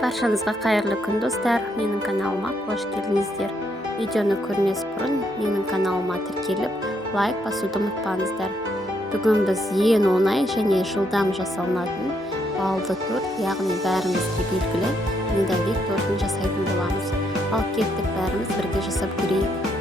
Баршаңызға қайырлы күн достар, менің каналыма қош келдіңіздер. Видеоны көрмес бұрын менің каналыма тіркеліп, лайк басуды ұмытпаңыздар. Бүгін біз ең оңай және жылдам жасалынатын балды торт, яғни бәрімізге белгілі медовик тортын жасайтын боламыз. Ал кеттік бәріміз бірге жасап көрейік.